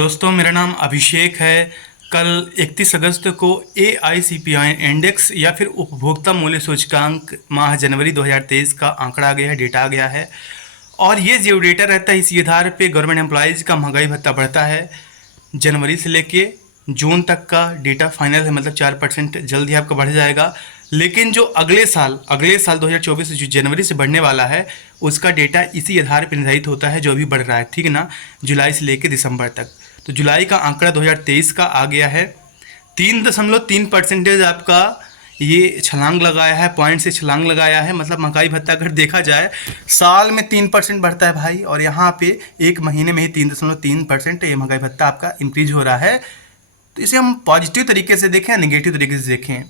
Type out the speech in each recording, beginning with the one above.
दोस्तों, मेरा नाम अभिषेक है। कल 31 अगस्त को AICPI इंडेक्स या फिर उपभोक्ता मूल्य सूचकांक माह जनवरी 2023 का आंकड़ा आ गया है, डेटा आ गया है। और ये जो डेटा रहता है इसी आधार पे गवर्नमेंट एम्प्लॉयज़ का महंगाई भत्ता बढ़ता है। जनवरी से लेके जून तक का डेटा फाइनल है, मतलब 4% जल्द ही आपका बढ़ जाएगा। लेकिन जो अगले साल 2024 जो जनवरी से बढ़ने वाला है, उसका डेटा इसी आधार पर निर्धारित होता है जो अभी बढ़ रहा है, ठीक है ना, जुलाई से लेकर दिसंबर तक। तो जुलाई का आंकड़ा 2023 का आ गया है 3.3% आपका ये छलांग लगाया है, पॉइंट से छलांग लगाया है। मतलब महंगाई भत्ता अगर देखा जाए साल में 3% बढ़ता है भाई, और यहाँ पे एक महीने में ही 3.3% ये महंगाई भत्ता आपका इंक्रीज हो रहा है। तो इसे हम पॉजिटिव तरीके से देखें या नेगेटिव तरीके से देखें,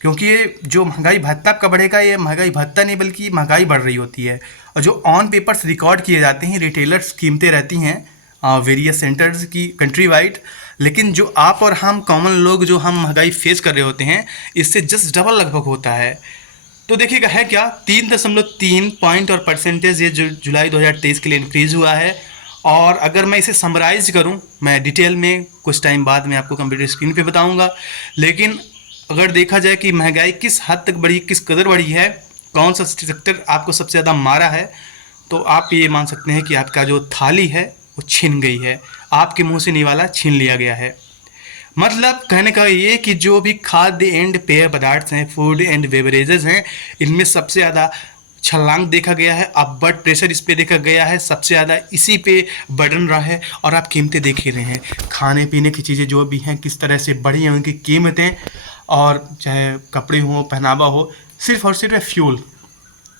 क्योंकि ये जो महंगाई भत्ता आपका बढ़ेगा, ये महंगाई भत्ता नहीं बल्कि महंगाई बढ़ रही होती है। और जो ऑन पेपर्स रिकॉर्ड किए जाते हैं, रिटेलर्स कीमतें रहती हैं वेरियस सेंटर्स की कंट्री वाइड, लेकिन जो आप और हम कॉमन लोग जो हम महंगाई फेस कर रहे होते हैं, इससे जस्ट डबल लगभग होता है। तो देखिएगा है क्या, 3.3 पॉइंट और परसेंटेज ये जो जुलाई 2023 के लिए इंक्रीज हुआ है। और अगर मैं इसे समराइज करूं, मैं डिटेल में कुछ टाइम बाद में आपको कंप्यूटर स्क्रीन पे बताऊंगा, लेकिन अगर देखा जाए कि महंगाई किस हद तक बढ़ी, किस कदर बढ़ी है, कौन सा सेक्टर आपको सबसे ज़्यादा मारा है, तो आप ये मान सकते हैं कि आपका जो थाली है वो छीन गई है, आपके मुंह से निवाला छीन लिया गया है। मतलब कहने का ये कि जो भी खाद्य एंड पेय पदार्थ हैं, फूड एंड बेवरेजेस हैं, इनमें सबसे ज़्यादा छलांग देखा गया है। अब ब्लड प्रेशर इस पे देखा गया है, सबसे ज़्यादा इसी पे बढ़न रहा है। और आप कीमतें देख ही रहे हैं, खाने पीने की चीज़ें जो भी हैं किस तरह से बढ़ी हैं उनकी कीमतें, और चाहे कपड़े हो, पहनावा हो, सिर्फ और सिर्फ फ्यूल,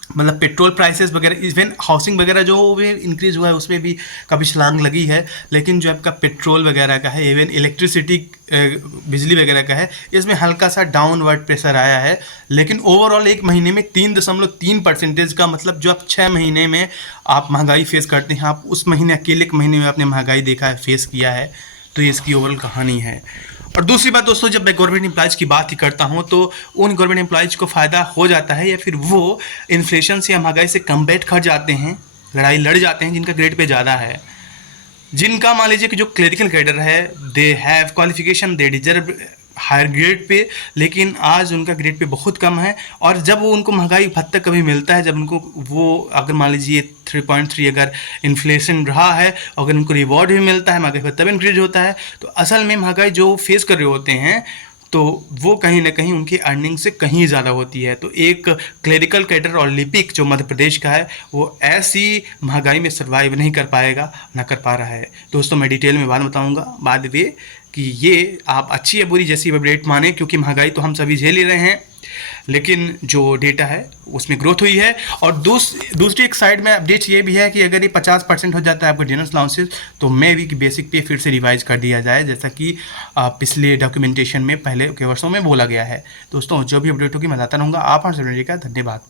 मतलब पेट्रोल प्राइसेस वगैरह, इवन हाउसिंग वगैरह जो भी इंक्रीज़ हुआ है उसमें भी काफ़ी छलांग लगी है। लेकिन जो आपका पेट्रोल वगैरह का है, इवन इलेक्ट्रिसिटी बिजली वगैरह का है, इसमें हल्का सा डाउनवर्ड प्रेशर आया है। लेकिन ओवरऑल एक महीने में 3.3% का, मतलब जो आप 6 महीने में आप महंगाई फेस करते हैं, आप उस महीने अकेले एक महीने में आपने महंगाई देखा है, फेस किया है। तो ये इसकी ओवरऑल कहानी है। और दूसरी बात दोस्तों, जब मैं गवर्नमेंट एम्प्लॉयज़ की बात ही करता हूँ तो उन गवर्नमेंट एम्प्लॉयज़ को फ़ायदा हो जाता है, या फिर वो इन्फ्लेशन से या महंगाई से कम्बैट कर जाते हैं, लड़ाई लड़ जाते हैं, जिनका ग्रेड पे ज़्यादा है। जिनका मान लीजिए कि जो क्लरिकल कैडर है, they have qualification, they deserve higher grade pay, लेकिन आज उनका ग्रेड पे बहुत कम है। और जब वो उनको महंगाई भत्ता कभी मिलता है, जब उनको वो अगर मान लीजिए 3.3 अगर इन्फ्लेशन रहा है, अगर उनको रिवॉर्ड भी मिलता है, महंगाई भत्ता भी इंक्रीज होता है, तो असल में महंगाई जो फेस कर रहे होते हैं तो वो कहीं ना कहीं उनकी अर्निंग से कहीं ज़्यादा होती है। तो एक क्लरिकल कैडर और लिपिक जो मध्य प्रदेश का है, वो ऐसी महंगाई में सर्वाइव नहीं कर पाएगा, ना कर पा रहा है। दोस्तों, मैं डिटेल में बाद बताऊंगा बाद में कि ये आप अच्छी या बुरी जैसी अपडेट माने, क्योंकि महंगाई तो हम सभी झेल ही रहे हैं, लेकिन जो डेटा है उसमें ग्रोथ हुई है। और दूसरी एक साइड में अपडेट ये भी है कि अगर ये 50% हो जाता है आपको डिनर अलाउंसेस, तो मे भी कि बेसिक पे फिर से रिवाइज कर दिया जाए, जैसा कि पिछले डॉक्यूमेंटेशन में पहले के वर्षों में बोला गया है। दोस्तों, जो भी अपडेट होगी मैं बताता रहूँगा। आप हमसे जुड़िएगा। धन्यवाद।